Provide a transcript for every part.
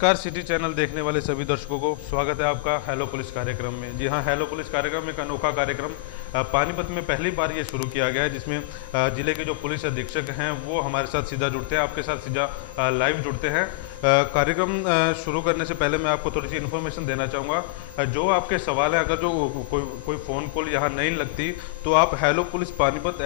नमस्कार city channel देखने वाले सभी दर्शकों को स्वागत है आपका हेलो पुलिस कार्यक्रम में। जी हाँ, हेलो पुलिस कार्यक्रम एक अनोखा कार्यक्रम पानीपत में पहली बार ये शुरू किया गया है, जिसमें जिले के जो पुलिस अधीक्षक हैं वो हमारे साथ सीधा जुड़ते हैं, आपके साथ सीधा लाइव जुड़ते हैं। कार्यक्रम शुरू करने से पहले मैं आपको थोड़ी सी इन्फॉर्मेशन देना चाहूँगा। जो आपके सवाल हैं, अगर जो कोई फ़ोन कॉल यहाँ नहीं लगती तो आप हेलो पुलिस पानीपत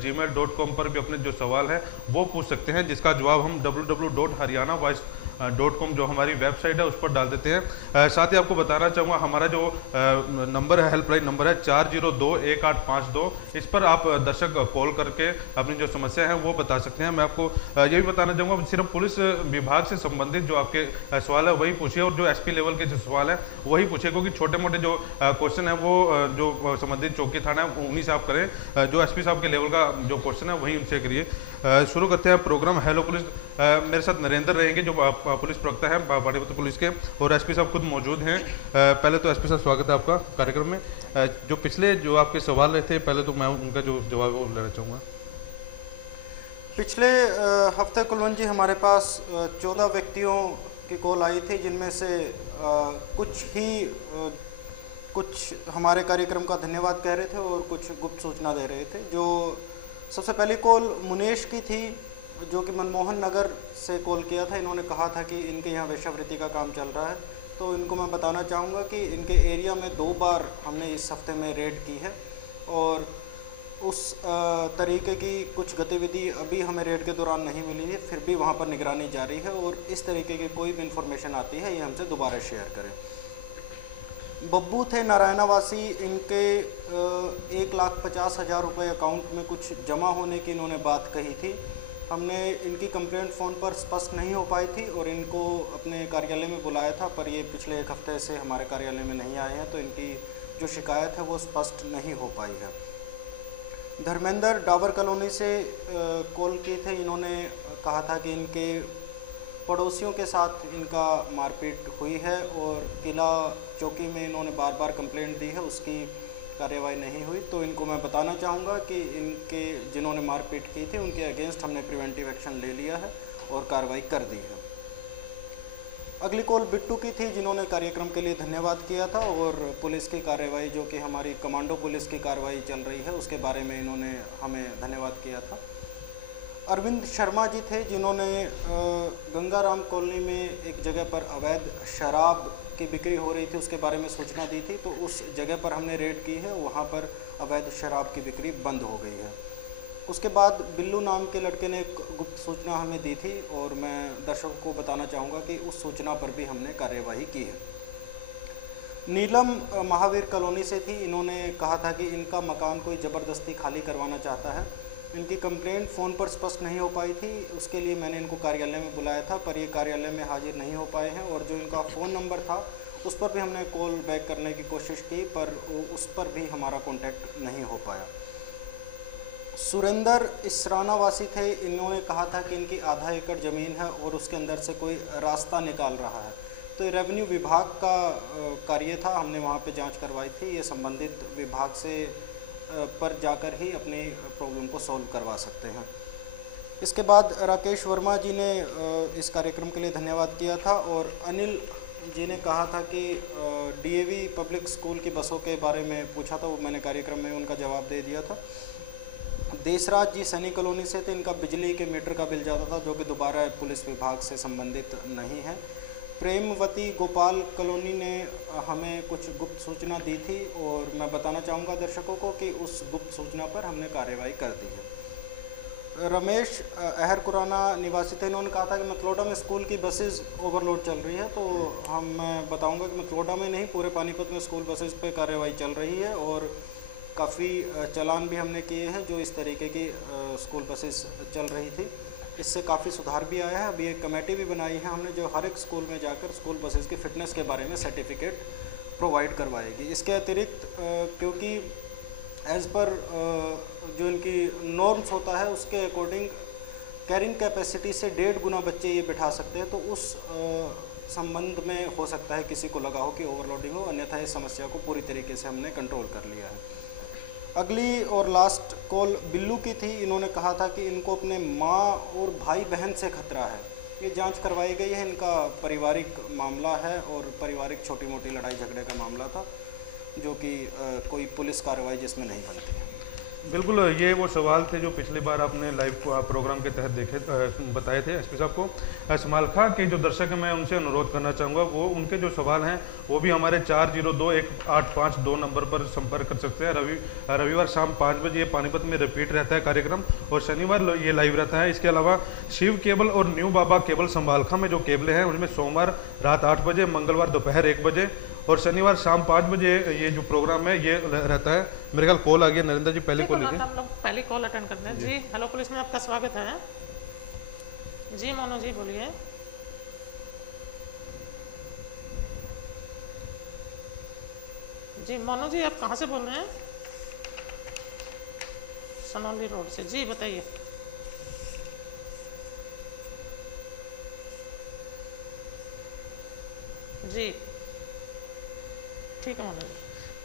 @gmail.com पर भी अपने जो सवाल है वो पूछ सकते हैं, जिसका जवाब हम www.haryanavoice.com जो हमारी वेबसाइट है उस पर डाल देते हैं। साथ ही आपको बताना चाहूँगा, हमारा जो नंबर है, हेल्पलाइन नंबर है 4021852। इस पर आप दर्शक कॉल करके अपनी जो समस्या है वो बता सकते हैं। मैं आपको ये भी बताना चाहूँगा, सिर्फ पुलिस विभाग से संबंधित जो आपके सवाल है वही पूछिए, और जो एसपी लेवल के जो सवाल है वही पूछिए, क्योंकि छोटे मोटे जो क्वेश्चन है वो जो संबंधित चौकी थाना है उन्हीं से आप करें। जो एसपी साहब के लेवल का जो क्वेश्चन है वही उनसे करिए। शुरू करते हैं प्रोग्राम हेलो पुलिस। मेरे साथ नरेंद्र रहेंगे जो पुलिस प्रवक्ता है पानीपत पुलिस के, और एसपी साहब खुद मौजूद हैं। पहले तो एसपी साहब स्वागत है आपका कार्यक्रम में। जो पिछले जो आपके सवाल रहे थे, पहले तो मैं उनका जो जवाब वो लेना चाहूँगा। पिछले हफ्ते कुलवंत जी हमारे पास 14 व्यक्तियों की कॉल आई थी, जिनमें से कुछ हमारे कार्यक्रम का धन्यवाद कह रहे थे और कुछ गुप्त सूचना दे रहे थे। जो सबसे पहली कॉल मुनेश की थी, जो कि मनमोहन नगर से कॉल किया था। इन्होंने कहा था कि इनके यहाँ वेश्यावृत्ति का काम चल रहा है, तो इनको मैं बताना चाहूँगा कि इनके एरिया में 2 बार हमने इस हफ्ते में रेड की है, और उस तरीके की कुछ गतिविधि अभी हमें रेड के दौरान नहीं मिली है, फिर भी वहाँ पर निगरानी जारी है, और इस तरीके की कोई भी इन्फॉर्मेशन आती है ये हमसे दोबारा शेयर करें। बब्बू थे नारायणावासी, इनके 1,50,000 रुपये अकाउंट में कुछ जमा होने की इन्होंने बात कही थी। हमने इनकी कंप्लेंट फ़ोन पर स्पष्ट नहीं हो पाई थी और इनको अपने कार्यालय में बुलाया था, पर ये पिछले 1 हफ्ते से हमारे कार्यालय में नहीं आए हैं, तो इनकी जो शिकायत है वो स्पष्ट नहीं हो पाई है। धर्मेंद्र डावर कॉलोनी से कॉल की थे। इन्होंने कहा था कि इनके पड़ोसियों के साथ इनका मारपीट हुई है, और किला चौकी में इन्होंने बार बार कंप्लेंट दी है, उसकी कार्रवाई नहीं हुई। तो इनको मैं बताना चाहूँगा कि इनके जिन्होंने मारपीट की थी उनके अगेंस्ट हमने प्रिवेंटिव एक्शन ले लिया है और कार्रवाई कर दी है। अगली कॉल बिट्टू की थी, जिन्होंने कार्यक्रम के लिए धन्यवाद किया था, और पुलिस की कार्रवाई जो कि हमारी कमांडो पुलिस की कार्रवाई चल रही है उसके बारे में इन्होंने हमें धन्यवाद किया था। अरविंद शर्मा जी थे, जिन्होंने गंगाराम कॉलोनी में एक जगह पर अवैध शराब की बिक्री हो रही थी उसके बारे में सूचना दी थी, तो उस जगह पर हमने रेड की है, वहाँ पर अवैध शराब की बिक्री बंद हो गई है। उसके बाद बिल्लू नाम के लड़के ने एक गुप्त सूचना हमें दी थी, और मैं दर्शकों को बताना चाहूँगा कि उस सूचना पर भी हमने कार्यवाही की है। नीलम महावीर कॉलोनी से थी, इन्होंने कहा था कि इनका मकान कोई ज़बरदस्ती खाली करवाना चाहता है। इनकी कंप्लेंट फ़ोन पर स्पष्ट नहीं हो पाई थी, उसके लिए मैंने इनको कार्यालय में बुलाया था, पर ये कार्यालय में हाजिर नहीं हो पाए हैं, और जो इनका फ़ोन नंबर था उस पर भी हमने कॉल बैक करने की कोशिश की, पर उस पर भी हमारा कॉन्टैक्ट नहीं हो पाया। सुरेंद्र इसराना वासी थे, इन्होंने कहा था कि इनकी आधा एकड़ ज़मीन है और उसके अंदर से कोई रास्ता निकाल रहा है, तो ये रेवेन्यू विभाग का कार्य था, हमने वहाँ पे जांच करवाई थी। ये संबंधित विभाग से पर जाकर ही अपनी प्रॉब्लम को सॉल्व करवा सकते हैं। इसके बाद राकेश वर्मा जी ने इस कार्यक्रम के लिए धन्यवाद किया था, और अनिल जी ने कहा था कि डीएवी पब्लिक स्कूल की बसों के बारे में पूछा था, वो मैंने कार्यक्रम में उनका जवाब दे दिया था। देशराज जी सैनी कॉलोनी से थे, इनका बिजली के मीटर का बिल जाता था, जो कि दोबारा पुलिस विभाग से संबंधित नहीं है। प्रेमवती गोपाल कॉलोनी ने हमें कुछ गुप्त सूचना दी थी, और मैं बताना चाहूँगा दर्शकों को कि उस गुप्त सूचना पर हमने कार्रवाई कर दी है। रमेश अहर कुराना निवासी थे, इन्होंने कहा था कि मतलोडा में स्कूल की बसेस ओवरलोड चल रही है, तो मैं बताऊँगा कि मतलोडा में नहीं, पूरे पानीपत में स्कूल बसेस पे कार्रवाई चल रही है, और काफ़ी चालान भी हमने किए हैं जो इस तरीके की स्कूल बसेस चल रही थी। इससे काफ़ी सुधार भी आया है। अभी एक कमेटी भी बनाई है हमने, जो हर एक स्कूल में जाकर स्कूल बसेस की फ़िटनेस के बारे में सर्टिफिकेट प्रोवाइड करवाएगी। इसके अतिरिक्त क्योंकि एज़ पर जो इनकी नॉर्म्स होता है उसके अकॉर्डिंग कैरिंग कैपेसिटी से 1.5 गुना बच्चे ये बिठा सकते हैं, तो उस संबंध में हो सकता है किसी को लगा हो कि ओवरलोडिंग हो, अन्यथा इस समस्या को पूरी तरीके से हमने कंट्रोल कर लिया है। अगली और लास्ट कॉल बिल्लू की थी, इन्होंने कहा था कि इनको अपने माँ और भाई बहन से खतरा है। ये जांच करवाई गई है, इनका पारिवारिक मामला है और पारिवारिक छोटी मोटी लड़ाई झगड़े का मामला था, जो कि कोई पुलिस कार्रवाई जिसमें नहीं बनती है। बिल्कुल, ये वो सवाल थे जो पिछली बार आपने लाइव प्रोग्राम के तहत देखे बताए थे एसपी साहब को। समालखा के जो दर्शक हैं, मैं उनसे अनुरोध करना चाहूँगा, वो उनके जो सवाल हैं वो भी हमारे 40218552 नंबर पर संपर्क कर सकते हैं। रविवार शाम 5 बजे ये पानीपत में रिपीट रहता है कार्यक्रम, और शनिवार ये लाइव रहता है। इसके अलावा शिव केबल और न्यू बाबा केबल समालखा में जो केबलें हैं उनमें सोमवार रात 8 बजे, मंगलवार दोपहर 1 बजे और शनिवार शाम 5 बजे ये जो प्रोग्राम है ये रहता है। मेरे ख्याल कॉल आ गया, नरेंद्र जी पहले कॉल लीजिए। हम लोग पहले कॉल अटेंड करते हैं। जी हेलो पुलिस में आपका स्वागत है। जी मोनू जी बोलिए। जी मोनू जी आप कहाँ से बोल रहे हैं? सनौली रोड से। जी बताइए। जी ठीक है मोनू जी।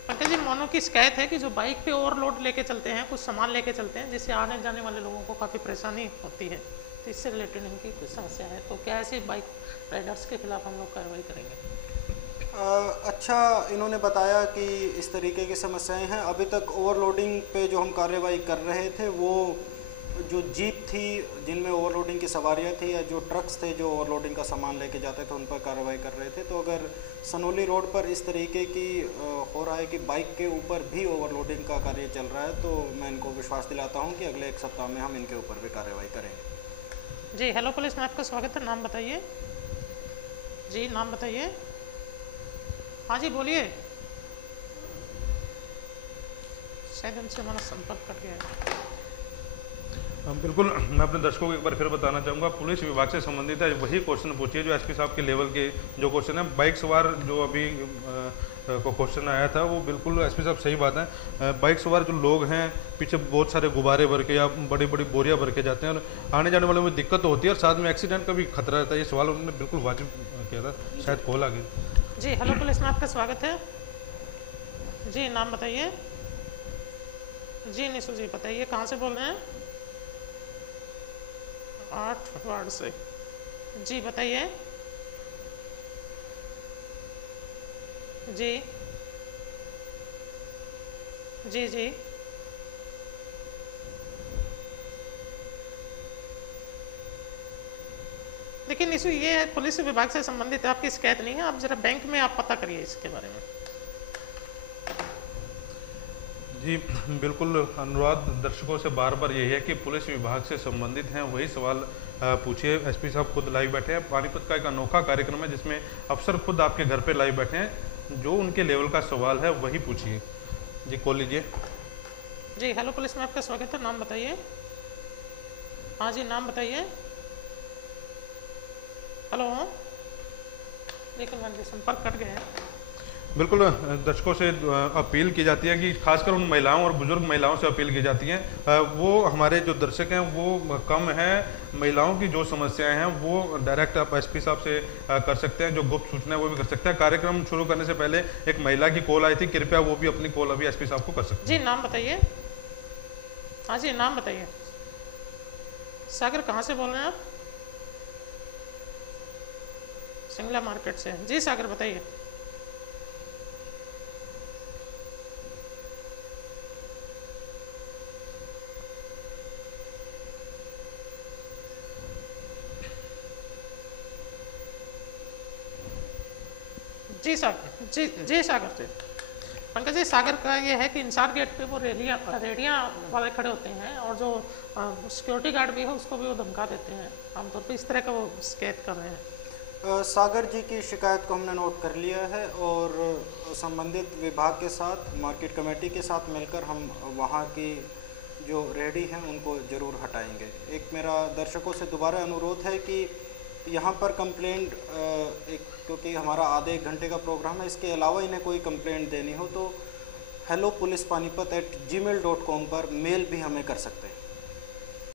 पंकज जी, मोनू की शिकायत है कि जो बाइक पे ओवरलोड लेके चलते हैं, कुछ सामान लेके चलते हैं, जिससे आने जाने वाले लोगों को काफ़ी परेशानी होती है, तो इससे रिलेटेड इनकी कुछ समस्या है, तो क्या ऐसे बाइक राइडर्स के खिलाफ हम लोग कार्रवाई करेंगे? अच्छा, इन्होंने बताया कि इस तरीके की समस्याएं हैं। अभी तक ओवरलोडिंग पे जो हम कार्रवाई कर रहे थे, वो जो जीप थी जिनमें ओवरलोडिंग की सवारियां थी, या जो ट्रक्स थे जो ओवरलोडिंग का सामान लेके जाते थे, उन पर कार्रवाई कर रहे थे। तो अगर सनौली रोड पर इस तरीके की हो रहा है कि बाइक के ऊपर भी ओवरलोडिंग का कार्य चल रहा है, तो मैं इनको विश्वास दिलाता हूं कि अगले 1 सप्ताह में हम इनके ऊपर भी कार्रवाई करेंगे। जी हेलो पुलिस में आपका स्वागत है। नाम बताइए। जी नाम बताइए। हाँ जी बोलिए। शायद उनसे हमारा संपर्क कट गया है। बिल्कुल, मैं अपने दर्शकों को एक बार फिर बताना चाहूँगा, पुलिस विभाग से संबंधित है वही क्वेश्चन पूछिए जो एसपी साहब के लेवल के जो क्वेश्चन है। बाइक सवार जो अभी को क्वेश्चन आया था, वो बिल्कुल एसपी साहब सही बात है। बाइक सवार जो लोग हैं, पीछे बहुत सारे गुब्बारे भर के या बड़ी बड़ी बोरियाँ भर के जाते हैं, और आने जाने वालों में दिक्कत होती है, और साथ में एक्सीडेंट का भी खतरा रहता है। ये सवाल उन्होंने बिल्कुल वाजिब किया था। शायद कॉल आ गई। जी हेलो पुलिस में आपका स्वागत है। जी नाम बताइए। जी निशु जी बताइए, कहाँ से बोल रहे हैं? 8 वार्ड से। जी बताइए। जी जी जी देखिए निशु, ये पुलिस विभाग से संबंधित है, आपकी शिकायत नहीं है। आप जरा बैंक में आप पता करिए इसके बारे में। जी बिल्कुल, अनुरोध दर्शकों से बार बार यही है कि पुलिस विभाग से संबंधित हैं वही सवाल पूछिए। एसपी साहब खुद लाइव बैठे हैं। पानीपत का एक अनोखा कार्यक्रम है जिसमें अफसर खुद आपके घर पे लाइव बैठे हैं। जो उनके लेवल का सवाल है वही पूछिए। जी कॉल लीजिए। जी हेलो पुलिस में आपका स्वागत है। नाम बताइए। हाँ जी नाम बताइए। हेलो, लेकिन मैंने संपर्क कट गए हैं। बिल्कुल, दर्शकों से अपील की जाती है कि खासकर उन महिलाओं और बुजुर्ग महिलाओं से अपील की जाती है। वो हमारे जो दर्शक हैं वो कम हैं। महिलाओं की जो समस्याएं हैं वो डायरेक्ट आप एसपी साहब से कर सकते हैं। जो गुप्त सूचना है वो भी कर सकते हैं। कार्यक्रम शुरू करने से पहले एक महिला की कॉल आई थी, कृपया वो भी अपनी कॉल अभी एसपी साहब को कर सकते हैं। जी नाम बताइए। हाँ जी नाम बताइए। सागर कहाँ से बोल रहे हैं आप? सिंगला मार्केट से। जी सागर बताइए। जी सागर। जी सागर से। पंकज जी, सागर का ये है कि इंसार गेट पे वो रेडियाँ वाले खड़े होते हैं, और जो सिक्योरिटी गार्ड भी है उसको भी वो धमका देते हैं आमतौर पे। इस तरह का वो शिकायत कर रहे हैं। सागर जी की शिकायत को हमने नोट कर लिया है, और संबंधित विभाग के साथ, मार्केट कमेटी के साथ मिलकर हम वहाँ की जो रेहड़ी हैं उनको ज़रूर हटाएंगे। एक मेरा दर्शकों से दोबारा अनुरोध है कि यहाँ पर कंप्लेंट, क्योंकि हमारा आधे 1 घंटे का प्रोग्राम है, इसके अलावा इन्हें कोई कंप्लेंट देनी हो तो hellopolicePanipat@gmail.com पर मेल भी हमें कर सकते हैं।